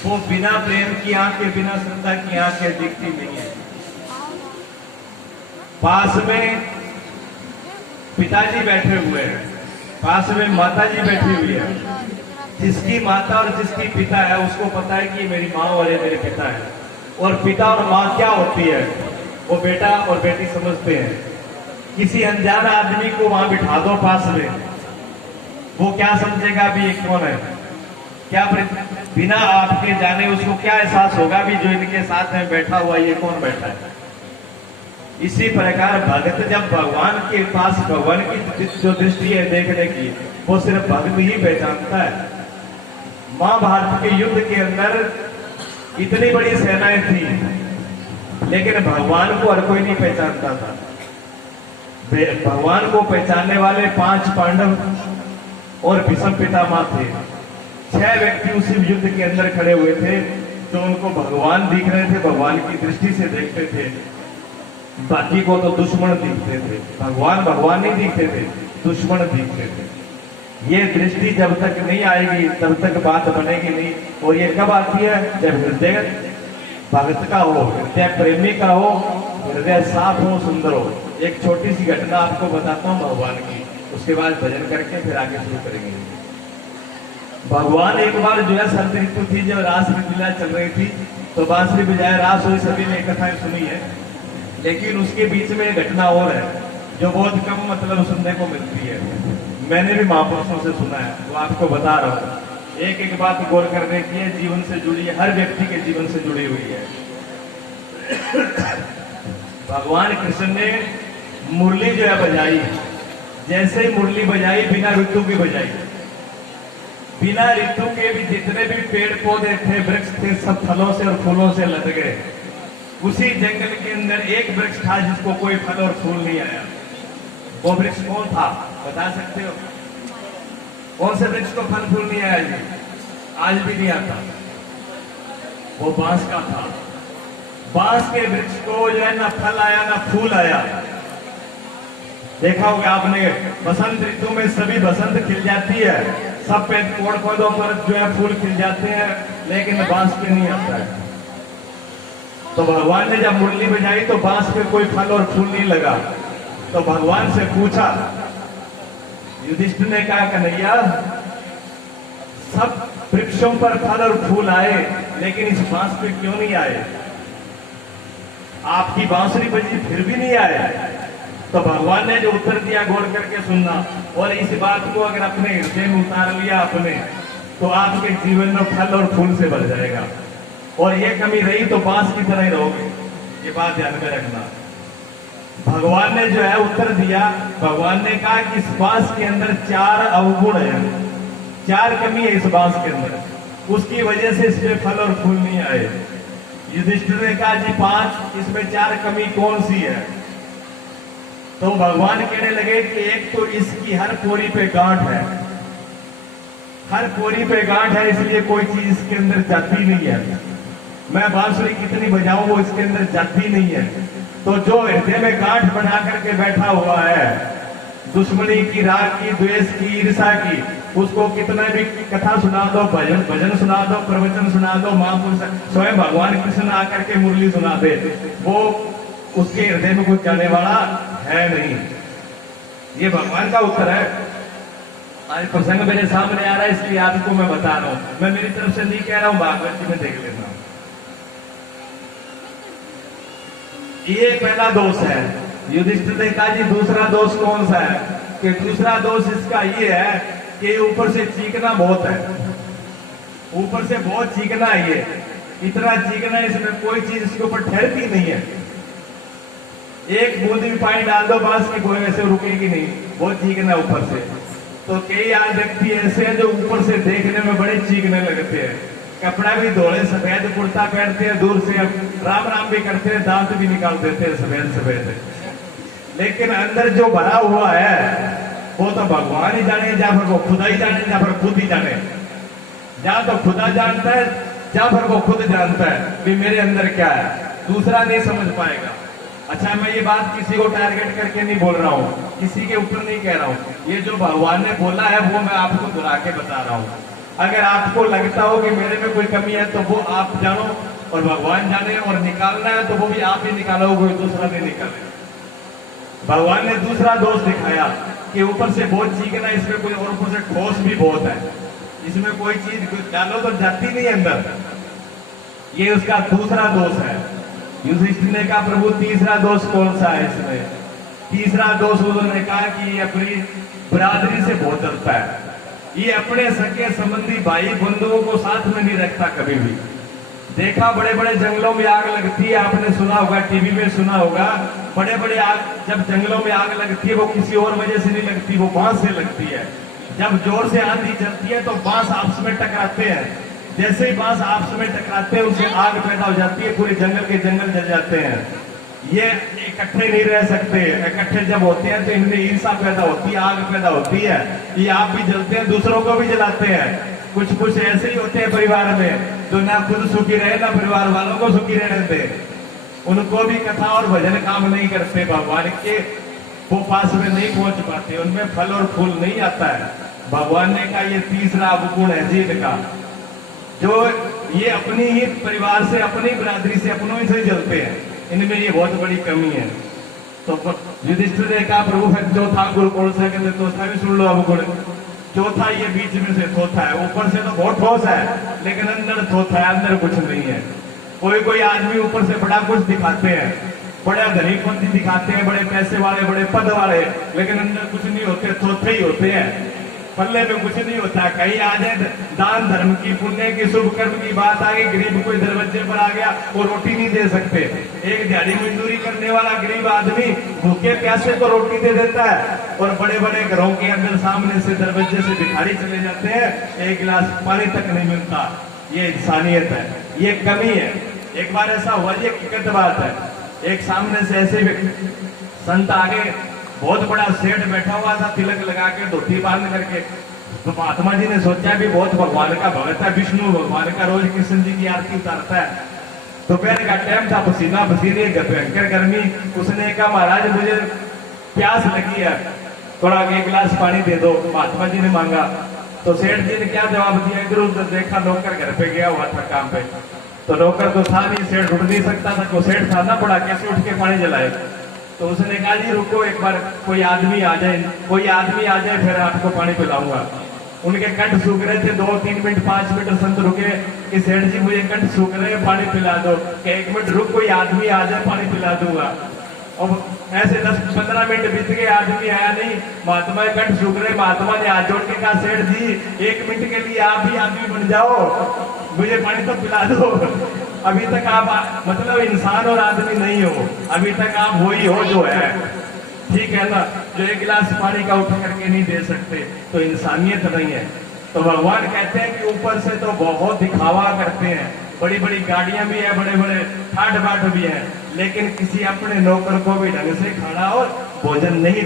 वो बिना प्रेम की आंखें, बिना श्रद्धा की आंखें दिखती नहीं है। पास में पिताजी बैठे हुए हैं, पास में माताजी बैठी हुई है। जिसकी माता और जिसकी पिता है उसको पता है कि मेरी माँ और ये मेरे पिता है। और पिता और माँ क्या होती है वो बेटा और बेटी समझते हैं। किसी अनजान आदमी को वहां बिठा दो पास में, वो क्या समझेगा भी ये कौन है, क्या बिना आपके जाने उसको क्या एहसास होगा भी जो इनके साथ में बैठा हुआ ये कौन बैठा है। इसी प्रकार भक्त जब भगवान के पास, भगवान की जो दृष्टि है देखने की, वो सिर्फ भक्त ही पहचानता है। महाभारत के युद्ध के अंदर इतनी बड़ी सेनाएं थी, लेकिन भगवान को हर कोई नहीं पहचानता था। भगवान को पहचानने वाले 5 पांडव और भीष्म पितामह थे। 6 व्यक्ति उसी युद्ध के अंदर खड़े हुए थे जो उनको भगवान दिख रहे थे, भगवान की दृष्टि से देखते थे। बाकी को तो दुश्मन दिखते थे, भगवान भगवान नहीं दिखते थे, दुश्मन दिखते थे। ये दृष्टि जब तक नहीं आएगी तब तक बात बनेगी नहीं। और ये कब आती है? जब हृदय भक्त का हो, हृदय प्रेमी का हो, हृदय साफ हो, सुंदर हो। एक छोटी सी घटना आपको बताता हूँ भगवान की, उसके बाद भजन करके फिर आगे शुरू करेंगे। भगवान एक बार जो है शरद ऋतु थी, जब रास लीला चल रही थी तो बांसुरी बजाए रास हुई, सभी ने कथाएं सुनी है। लेकिन उसके बीच में एक घटना और है जो बहुत कम मतलब सुनने को मिलती है। मैंने भी महापुरुषों से सुना है, तो आपको बता रहा हूँ। एक एक बात गौर करने की है, जीवन से जुड़ी है, हर व्यक्ति के जीवन से जुड़ी हुई है। भगवान कृष्ण ने मुरली जो है बजाई, जैसे ही मुरली बजाई बिना ऋतु की बजाई। बिना ऋतु के भी जितने भी पेड़ पौधे थे, वृक्ष थे, सब फलों से और फूलों से लद गए। उसी जंगल के अंदर एक वृक्ष था जिसको कोई फल और फूल नहीं आया। वो वृक्ष कौन था बता सकते हो? कौन से वृक्ष को फल फूल नहीं आया जी? आज भी नहीं आता। वो बांस का था। बांस के वृक्ष को जो है ना फल आया ना फूल आया। देखा होगा आपने, बसंत ऋतु में सभी बसंत खिल जाती है, सब पेड़ पौधों पर जो है फूल खिल जाते हैं, लेकिन बांस पे नहीं आता है। तो भगवान ने जब मुरली बजाई तो बांस पे कोई फल और फूल नहीं लगा। तो भगवान से पूछा, युधिष्ठिर ने कहा, कन्हैया सब वृक्षों पर फल और फूल आए लेकिन इस बांस पे क्यों नहीं आए? आपकी बांसुरी बजी फिर भी नहीं आए। तो भगवान ने जो उत्तर दिया गौर करके सुनना, और इस बात को अगर अपने हृदय में उतार लिया अपने, तो आपके जीवन में फल और फूल से भर जाएगा। और ये कमी रही तो बांस की तरह ही रहोगे, ये बात ध्यान में रखना। भगवान ने जो है उत्तर दिया, भगवान ने कहा कि इस बांस के अंदर 4 अवगुण है, 4 कमी है इस बांस के अंदर, उसकी वजह से इसमें फल और फूल नहीं आए। युधिष्ठिर ने कहा जी 5, इसमें 4 कमी कौन सी है? तो भगवान कहने लगे कि एक तो इसकी हर पोरी पे गांठ है, हर पोरी पे गांठ है, इसलिए कोई चीज इसके अंदर जाती नहीं है। मैं बांसुरी कितनी बजाऊं वो इसके अंदर जाती नहीं है। तो जो हृदय में गांठ बना करके बैठा हुआ है, दुश्मनी की, राग की, द्वेष की, ईर्षा की, उसको कितना भी कथा सुना दो, भजन सुना दो, प्रवचन सुना दो, महापुरुष स्वयं भगवान कृष्ण आकर के मुरली सुना दे, वो उसके हृदय में कुछ जाने वाला है नहीं। ये भगवान का उत्तर है। आज प्रसंग मेरे सामने आ रहा है इसलिए आपको मैं बता रहा हूं, मैं मेरी तरफ से नहीं कह रहा हूं, भागवत जी में देख लेना। ये पहला दोष है। युधिष्ठिर ने कहा जी दूसरा दोष कौन सा है? कि दूसरा दोष इसका ये है कि ऊपर से चीखना बहुत है, ऊपर से बहुत चीखना है, ये इतना चीखना है, इसमें कोई चीज इसके ऊपर ठहरती नहीं है। एक बूंद भी पानी डाल दो बांस की, कोई वैसे रुकेगी नहीं, बहुत चीखना ऊपर से। तो कई आज व्यक्ति ऐसे हैं जो ऊपर से देखने में बड़े चीखने लगते हैं, कपड़ा भी धोले सफेद कुर्ता पहनते हैं, दूर से राम राम भी करते हैं, दांत भी निकाल देते हैं सफेद सफेद, लेकिन अंदर जो भरा हुआ है वो तो भगवान ही जाने, या फिर वो खुदा ही जाने, या फिर खुद ही जाने। या तो खुदा जानता है या फिर वो खुद जानता है कि मेरे अंदर क्या है, दूसरा नहीं समझ पाएगा। अच्छा, मैं ये बात किसी को टारगेट करके नहीं बोल रहा हूँ, किसी के ऊपर नहीं कह रहा हूँ, ये जो भगवान ने बोला है वो मैं आपको दोहरा के बता रहा हूँ। अगर आपको लगता हो कि मेरे में कोई कमी है तो वो आप जानो और भगवान जाने, और निकालना है तो वो भी आप ही निकालो, कोई दूसरा नहीं निकाले। भगवान ने दूसरा दोष दिखाया कि ऊपर से बहुत चीखना, इसमें कोई और ऊपर से ठोस भी बहुत है, इसमें कोई चीज डालो तो जाती नहीं अंदर। ये उसका दूसरा दोष है। युधिष्ठिर ने कहा प्रभु तीसरा दोष कौन सा है इसमें? तीसरा दोष उन्होंने कहा कि ये अपनी बिरादरी से बहुत डरता है, ये अपने सगे संबंधी भाई बंधुओं को साथ में नहीं रखता कभी भी। देखा बड़े बड़े जंगलों में आग लगती है, आपने सुना होगा, टीवी में सुना होगा, बड़े बड़े आग, जब जंगलों में आग लगती है वो किसी और वजह से नहीं लगती, वो बांस से लगती है। जब जोर से आंधी चलती है तो बांस आपस में टकराते हैं, जैसे ही बांस आपस में टकराते हैं उनसे आग पैदा हो जाती है, पूरे जंगल के जंगल जल जाते हैं। ये इकट्ठे नहीं रह सकते, इकट्ठे जब होते हैं तो इनमें ईर्षा पैदा होती है, आग पैदा होती है, ये आप भी जलते हैं, दूसरों को भी जलाते हैं। कुछ कुछ ऐसे ही होते हैं परिवार में, जो ना खुद सुखी रहे ना परिवार वालों को सुखी रहने दे। उनको भी कथा और भजन काम नहीं करते, भगवान के वो पास में नहीं पहुंच पाते, उनमें फल और फूल नहीं आता है। भगवान ने कहा ये तीसरा अवगुण है जीव का, जो ये अपनी ही परिवार से, अपनी बिरादरी से, अपनों ही से जलते हैं, इनमें ये बहुत बड़ी कमी है। तो युधिष्ठिर ने कहा प्रभु फिर चौथा गुण कौन सा? कहते चौथा भी सुन लो अवगुण। चौथा ये बीच में से चौथा है, ऊपर से तो बहुत ठोस है लेकिन अंदर चौथा है, अंदर कुछ नहीं है। कोई कोई आदमी ऊपर से बड़ा कुछ दिखाते हैं, बड़े धनीपति दिखाते हैं, बड़े पैसे वाले, बड़े पद वाले, लेकिन अंदर कुछ नहीं होते, चौथे ही होते हैं, पल्ले में कुछ नहीं होता। कहीं आ जाए दान धर्म की, पुण्य की, शुभ कर्म की बात आ गई, गरीब कोई दरवाजे पर आ गया वो रोटी नहीं दे सकते। एक दिहाड़ी मजदूरी करने वाला गरीब आदमी भूखे प्यासे को रोटी दे देता है, और बड़े बड़े घरों के अंदर सामने से दरवाजे से भिखारी चले जाते हैं, एक गिलास पानी तक नहीं मिलता। ये इंसानियत है, ये कमी है। एक बार ऐसा हुआ, ये हकीकत बात है, एक सामने से ऐसे संत आगे, बहुत बड़ा सेठ बैठा हुआ था, तिलक लगा के, धोती बांध करके। तो महात्मा जी ने सोचा भी बहुत भगवान का भगत है, विष्णु भगवान का रोज कृष्ण जी की आरती उतारता है। दोपहर का टाइम था, पसीना पसीने, भयंकर गर्मी। उसने कहा महाराज मुझे प्यास लगी है, थोड़ा एक गिलास पानी दे दो। महात्मा जी ने मांगा तो सेठ जी ने क्या जवाब दिया? इधर उधर देखा, नौकर घर पे गया हुआ था काम पे, तो नौकर तो था नहीं, सेठ उठ नहीं सकता था, को सेठ था ना बड़ा, कैसे उठ के पानी जलाए? तो उसने कहा जी रुको एक बार, कोई आदमी आ जाए, कोई आदमी आ जाए फिर आपको पानी पिलाऊंगा। उनके कंठ सूख रहे थे, 2-3 मिनट 5 मिनट संत रुके कि सेठ जी मुझे कंठ सूख रहे हैं, पानी पिला दो। कि 1 मिनट रुक, कोई आदमी आ जाए पानी पिला दूंगा। और ऐसे 10-15 मिनट बीत गए, आदमी आया नहीं। महात्मा के कंठ सूख रहे, महात्मा ने हाथ जोड़ के कहा सेठ जी 1 मिनट के लिए आप ही आदमी बन जाओ, मुझे पानी तो पिला दो। अभी तक आप मतलब इंसान और आदमी नहीं हो, अभी तक आप वही हो जो है, ठीक है ना, जो 1 गिलास पानी का उठा करके नहीं दे सकते, तो इंसानियत नहीं है। तो भगवान कहते हैं कि ऊपर से तो बहुत दिखावा करते हैं, बड़ी बड़ी गाड़ियां भी है, बड़े बड़े ठाट बाट भी है, लेकिन किसी अपने नौकर को भी ढंग से खाना और भोजन नहीं